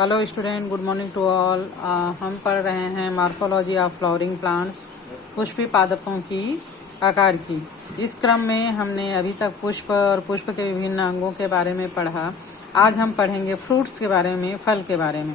Hello student, good morning to all. हम पढ़ रहे हैं मॉर्फोलॉजी ऑफ फ्लावरिंग प्लांट्स, पुष्पी पादपों की आकार की। इस क्रम में हमने अभी तक पुष्प और पुष्प के विभिन्न अंगों के बारे में पढ़ा। आज हम पढ़ेंगे फ्रूट्स के बारे में, फल के बारे में।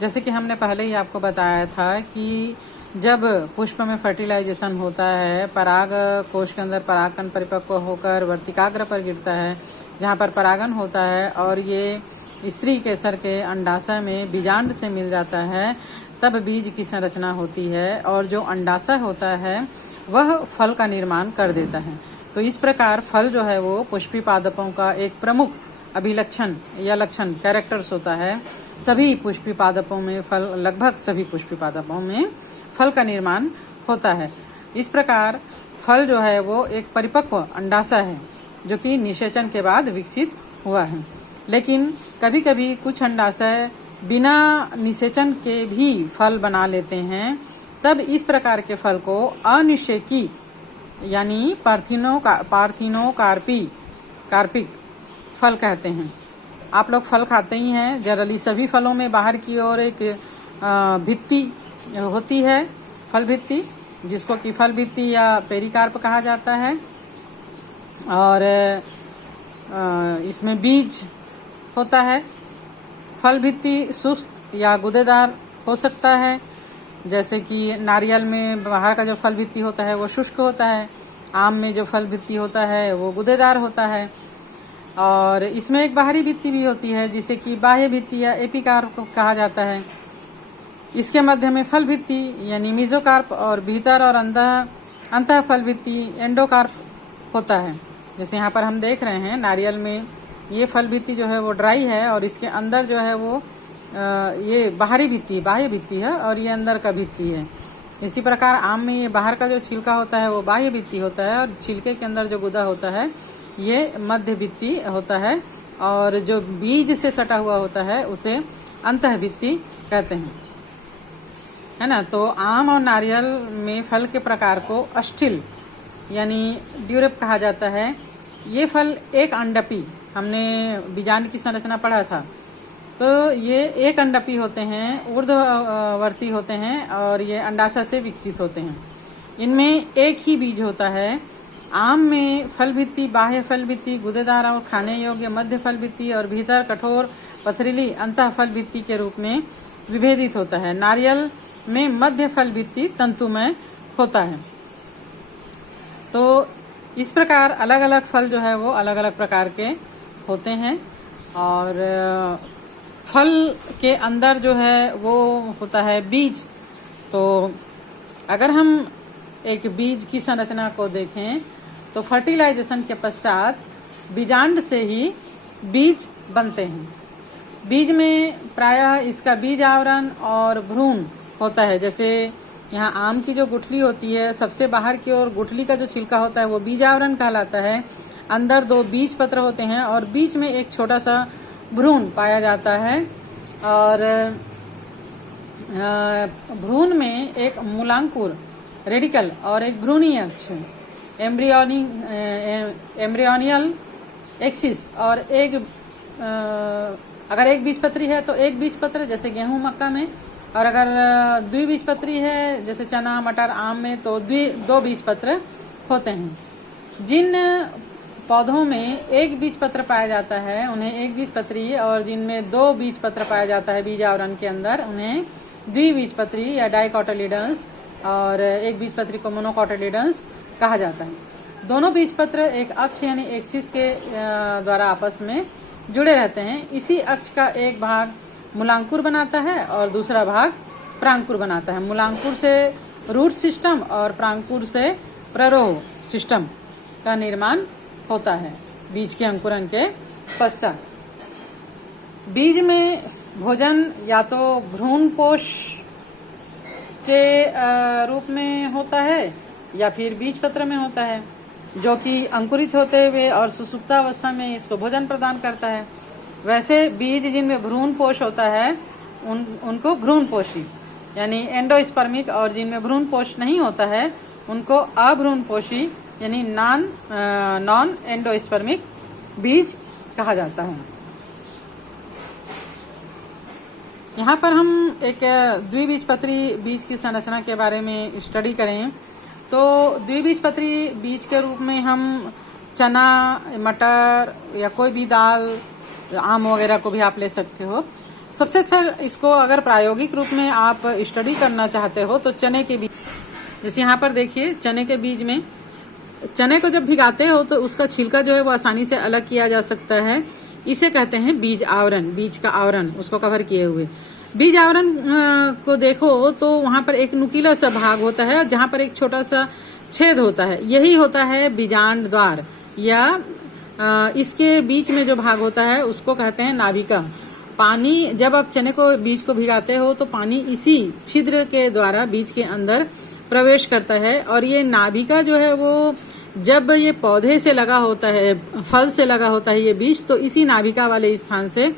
जैसे कि हमने पहले ही आपको बताया था कि जब पुष्प में फर्टिलाइजेशन होता है, पराग कोश के अंदर परागकण परिपक्व होकर वर्तिकाग्र पर गिरता है, जहाँ पर परागन होता है और ये स्त्री केसर के अंडाशय में बीजांड से मिल जाता है, तब बीज की संरचना होती है और जो अंडाशय होता है वह फल का निर्माण कर देता है। तो इस प्रकार फल जो है वो पुष्पी पादपों का एक प्रमुख अभिलक्षण या लक्षण कैरेक्टर्स होता है। सभी पुष्पी पादपों में फल, लगभग सभी पुष्पी पादपों में फल का निर्माण होता है। इस प्रकार फल जो है वो एक परिपक्व अंडाशय है जो कि निषेचन के बाद विकसित हुआ है। लेकिन कभी कभी कुछ अंडाशय बिना निषेचन के भी फल बना लेते हैं, तब इस प्रकार के फल को अनिषेकी यानी कार्पिक फल कहते हैं। आप लोग फल खाते ही हैं। जनरली सभी फलों में बाहर की ओर एक भित्ति होती है, फल भित्ति, जिसको कि फल भित्ति या पेरिकार्प कहा जाता है। और इसमें बीज होता है। फल भित्ति शुष्क या गुदेदार हो सकता है, जैसे कि नारियल में बाहर का जो फल भित्ति होता है वो शुष्क होता है, आम में जो फल भित्ति होता है वो गुदेदार होता है। और इसमें एक बाहरी भित्ति भी होती है जिसे कि बाह्य भित्ति या एपिकार्प कहा जाता है। इसके मध्य में फल भित्ति यानी मीजोकार्प और भीतर और अंतः फल भित्ति एंडोकार्प होता है। जैसे यहाँ पर हम देख रहे हैं नारियल में ये फल भित्ति जो है वो ड्राई है और इसके अंदर जो है वो ये बाहरी भित्ति, बाह्य भित्ति है और ये अंदर का भित्ति है। इसी प्रकार आम में ये बाहर का जो छिलका होता है वो बाह्य भित्ति होता है और छिलके के अंदर जो गुदा होता है ये मध्य भित्ति होता है, और जो बीज से सटा हुआ होता है उसे अंतः भित्ति कहते हैं, है ना। तो आम और नारियल में फल के प्रकार को अस्टिल यानी ड्यूरेप कहा जाता है। ये फल एक अंडपी, हमने बीजांड की संरचना पढ़ा था, तो ये एक अंडपी होते हैं, ऊर्ध्ववर्ती होते हैं और ये अंडाशय से विकसित होते हैं। इनमें एक ही बीज होता है। आम में फल भित्ति, बाह्य फल भित्ति, गुदेदार और खाने योग्य मध्य फल भित्ति और भीतर कठोर पथरीली अंतः फल भित्ति के रूप में विभेदित होता है। नारियल में मध्य फल भित्ति तंतुमय होता है। तो इस प्रकार अलग अलग फल जो है वो अलग अलग प्रकार के होते हैं। और फल के अंदर जो है वो होता है बीज। तो अगर हम एक बीज की संरचना को देखें तो फर्टिलाइजेशन के पश्चात बीजांड से ही बीज बनते हैं। बीज में प्रायः इसका बीज आवरण और भ्रूण होता है। जैसे यहाँ आम की जो गुठली होती है, सबसे बाहर की ओर गुठली का जो छिलका होता है वो बीज आवरण कहलाता है। अंदर 2 बीज पत्र होते हैं और बीच में एक छोटा सा भ्रूण पाया जाता है। और भ्रूण में एक मूलांकुर रेडिकल और एक भ्रूणीय अक्ष, एम्ब्रियोनियल एक्सिस, और एक अगर एक बीजपत्री है तो एक बीजपत्र जैसे गेहूं मक्का में, और अगर द्विबीजपत्री है जैसे चना मटर आम में तो 2 बीजपत्र होते हैं। जिन पौधों में एक बीजपत्र पाया जाता है उन्हें एक बीजपत्री, और जिनमें 2 बीजपत्र पाया जाता है बीज आवरण के अंदर उन्हें द्विबीजपत्री या डाइकोटिलीडन्स, और एक बीजपत्री को मोनोकोटिलीडन्स कहा जाता है। दोनों बीजपत्र एक अक्ष यानी एक्सिस के द्वारा आपस में जुड़े रहते हैं। इसी अक्ष का एक भाग मूलांकुर बनाता है और दूसरा भाग प्रांकुर बनाता है। मूलांकुर से रूट सिस्टम और प्रांकुर से प्ररोह सिस्टम का निर्माण होता है बीज के अंकुरन के पश्चात। बीज में भोजन या तो भ्रूणपोष के रूप में होता है या फिर बीज पत्र में होता है, जो कि अंकुरित होते हुए और सुसुप्तावस्था में इसको भोजन प्रदान करता है। वैसे बीज जिनमें भ्रूणपोष होता है उनको भ्रूणपोषी यानी एंडोस्पर्मिक, और जिनमें भ्रूणपोष नहीं होता है उनको अभ्रूणपोषी यानी नॉन एंडोस्पर्मिक बीज कहा जाता है। यहाँ पर हम एक द्विबीजपत्री बीज की संरचना के बारे में स्टडी करें तो द्विबीजपत्री बीज के रूप में हम चना, मटर या कोई भी दाल, आम वगैरह को भी आप ले सकते हो। सबसे अच्छा इसको अगर प्रायोगिक रूप में आप स्टडी करना चाहते हो तो चने के बीज, जैसे यहाँ पर देखिए चने के बीज में, चने को जब भिगाते हो तो उसका छिलका जो है वो आसानी से अलग किया जा सकता है। इसे कहते हैं बीज आवरण, बीज का आवरण, उसको कवर किए हुए। बीज आवरण को देखो तो वहां पर एक नुकीला सा भाग होता है जहां पर एक छोटा सा छेद होता है, यही होता है बीजांड द्वार, या इसके बीच में जो भाग होता है उसको कहते हैं नाभिका। पानी, जब आप चने को, बीज को भिगाते हो तो पानी इसी छिद्र के द्वारा बीज के अंदर प्रवेश करता है, और ये नाभिका जो है वो जब ये पौधे से लगा होता है, फल से लगा होता है ये बीज, तो इसी नाभिका वाले स्थान से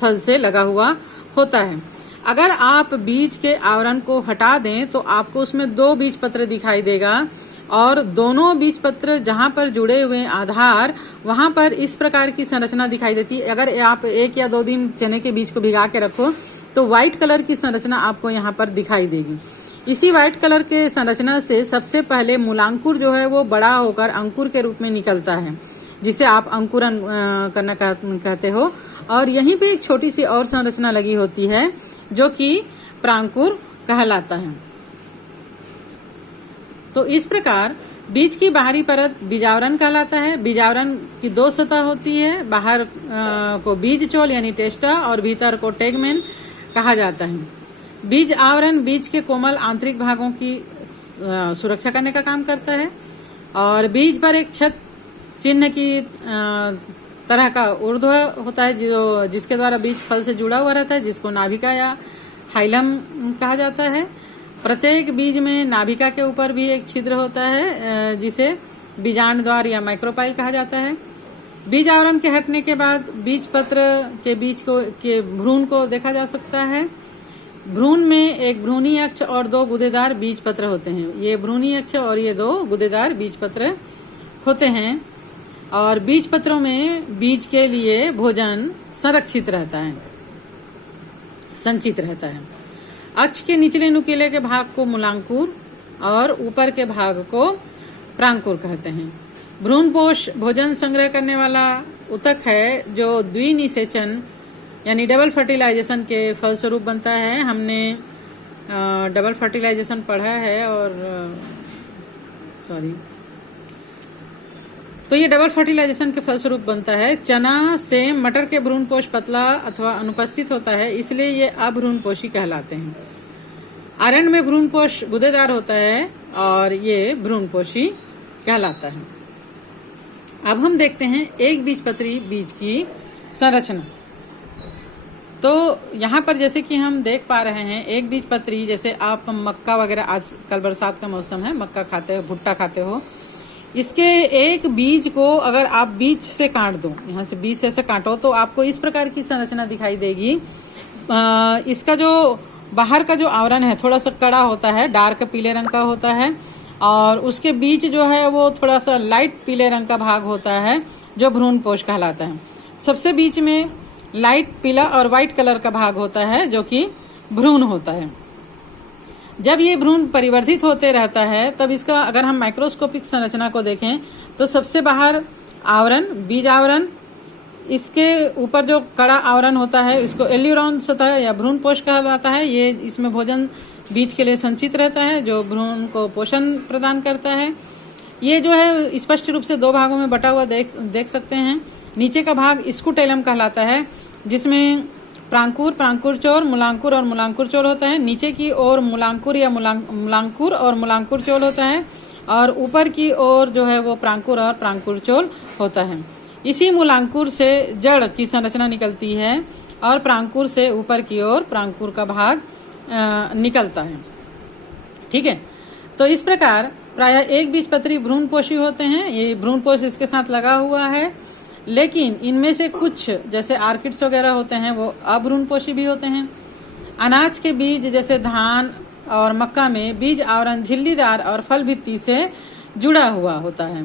फल से लगा हुआ होता है। अगर आप बीज के आवरण को हटा दें तो आपको उसमें 2 बीजपत्र दिखाई देगा, और दोनों बीजपत्र जहां पर जुड़े हुए आधार, वहां पर इस प्रकार की संरचना दिखाई देती है। अगर आप 1 या 2 दिन चने के बीज को भिगा के रखो तो व्हाइट कलर की संरचना आपको यहाँ पर दिखाई देगी। इसी व्हाइट कलर के संरचना से सबसे पहले मूलांकुर जो है वो बड़ा होकर अंकुर के रूप में निकलता है, जिसे आप अंकुरन करना कहते हो। और यहीं पे एक छोटी सी और संरचना लगी होती है जो कि प्रांकुर कहलाता है। तो इस प्रकार बीज की बाहरी परत बीजावरण कहलाता है। बीजावरण की 2 सतह होती है, बाहर को बीज चोल यानी टेस्टा और भीतर को टेगमेन कहा जाता है। बीज आवरण बीज के कोमल आंतरिक भागों की सुरक्षा करने का काम करता है, और बीज पर एक छत चिन्ह की तरह का ऊर्ध्व होता है जो जिसके द्वारा बीज फल से जुड़ा हुआ रहता है, जिसको नाभिका या हाइलम कहा जाता है। प्रत्येक बीज में नाभिका के ऊपर भी एक छिद्र होता है जिसे बीजांड द्वार या माइक्रोपाइल कहा जाता है। बीज आवरण के हटने के बाद बीज पत्र के बीज के भ्रूण को देखा जा सकता है। भ्रूण में एक भ्रूणी अक्ष और 2 गुदेदार बीज पत्र होते हैं। ये भ्रूणी अक्ष और ये 2 गुदेदार बीज पत्र होते हैं, और बीज पत्रों में बीज के लिए भोजन संरक्षित रहता है, संचित रहता है। अक्ष के निचले नुकीले के भाग को मूलांकुर और ऊपर के भाग को प्रांकुर कहते हैं। भ्रूणपोष भोजन संग्रह करने वाला उतक है जो द्विनिषेचन यानी डबल फर्टिलाइजेशन के फलस्वरूप बनता है। हमने डबल फर्टिलाइजेशन पढ़ा है, और तो ये डबल फर्टिलाइजेशन के फलस्वरूप बनता है। चना से मटर के भ्रूणपोष पतला अथवा अनुपस्थित होता है, इसलिए ये अभ्रूणपोषी कहलाते हैं। आरण्य में भ्रूणपोष गुदेदार होता है और ये भ्रूणपोषी कहलाता है। अब हम देखते हैं एक बीजपत्री बीज की संरचना। तो यहाँ पर जैसे कि हम देख पा रहे हैं, एक बीजपत्री, जैसे आप मक्का वगैरह, आज कल बरसात का मौसम है, मक्का खाते हो, भुट्टा खाते हो, इसके एक बीज को अगर आप बीज से काट दो, यहाँ से बीज से ऐसे काटो तो आपको इस प्रकार की संरचना दिखाई देगी। इसका जो बाहर का जो आवरण है थोड़ा सा कड़ा होता है, डार्क पीले रंग का होता है, और उसके बीच जो है वो थोड़ा सा लाइट पीले रंग का भाग होता है जो भ्रूणपोष कहलाता है। सबसे बीच में लाइट पीला और व्हाइट कलर का भाग होता है जो कि भ्रूण होता है। जब ये भ्रूण परिवर्धित होते रहता है तब इसका अगर हम माइक्रोस्कोपिक संरचना को देखें तो सबसे बाहर आवरण, बीज आवरण, इसके ऊपर जो कड़ा आवरण होता है इसको एल्यूरॉन सतह या भ्रूणपोष कहलाता है। ये इसमें भोजन बीज के लिए संचित रहता है जो भ्रूण को पोषण प्रदान करता है। ये जो है स्पष्ट रूप से 2 भागों में बटा हुआ देख सकते हैं। नीचे का भाग स्कूटेलम कहलाता है जिसमें प्रांकुर, प्रांकुरचोल, मूलांकुर और मूलांकुरचोल होता है। नीचे की ओर मूलांकुर या मूलांकुर और मूलांकुरचोल होता है, और ऊपर की ओर जो है वो प्रांकुर और प्रांकुरचोल होता है। इसी मूलांकुर से जड़ की संरचना निकलती है और प्रांकुर से ऊपर की ओर प्रांकुर का भाग निकलता है। ठीक है, तो इस प्रकार प्रायः एक बीजपत्री भ्रूणपोषी होते हैं। ये भ्रूणपोष इसके साथ लगा हुआ है, लेकिन इनमें से कुछ जैसे आर्किड्स वगैरह होते हैं वो अभ्रूणपोषी भी होते हैं। अनाज के बीज जैसे धान और मक्का में बीज आवरण झिल्लीदार और फल भित्ति से जुड़ा हुआ होता है।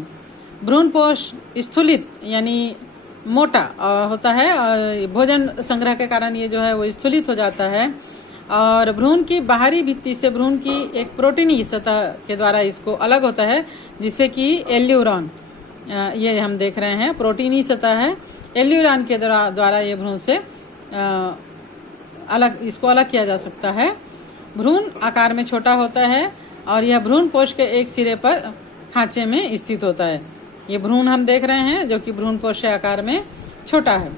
भ्रूणपोष स्थूलित यानी मोटा होता है और भोजन संग्रह के कारण ये जो है वो स्थूलित हो जाता है। और भ्रूण की बाहरी भित्ति से भ्रूण की एक प्रोटीनी सतह के द्वारा इसको अलग होता है, जिससे कि एल्यूरॉन, ये हम देख रहे हैं प्रोटीनी सतह है, एल्यूरॉन के द्वारा ये भ्रूण से इसको अलग किया जा सकता है। भ्रूण आकार में छोटा होता है और यह भ्रूण पोष के एक सिरे पर खांचे में स्थित होता है। ये भ्रूण हम देख रहे हैं जो कि भ्रूण पोष के आकार में छोटा है।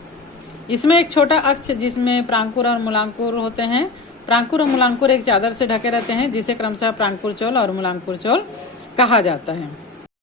इसमें एक छोटा अक्ष जिसमें प्रांकुर और मूलांकुर होते हैं। प्रांकुर और मूलांकुर एक चादर से ढके रहते हैं, जिसे क्रमशः प्रांकुर चोल और मूलांकुर चोल कहा जाता है।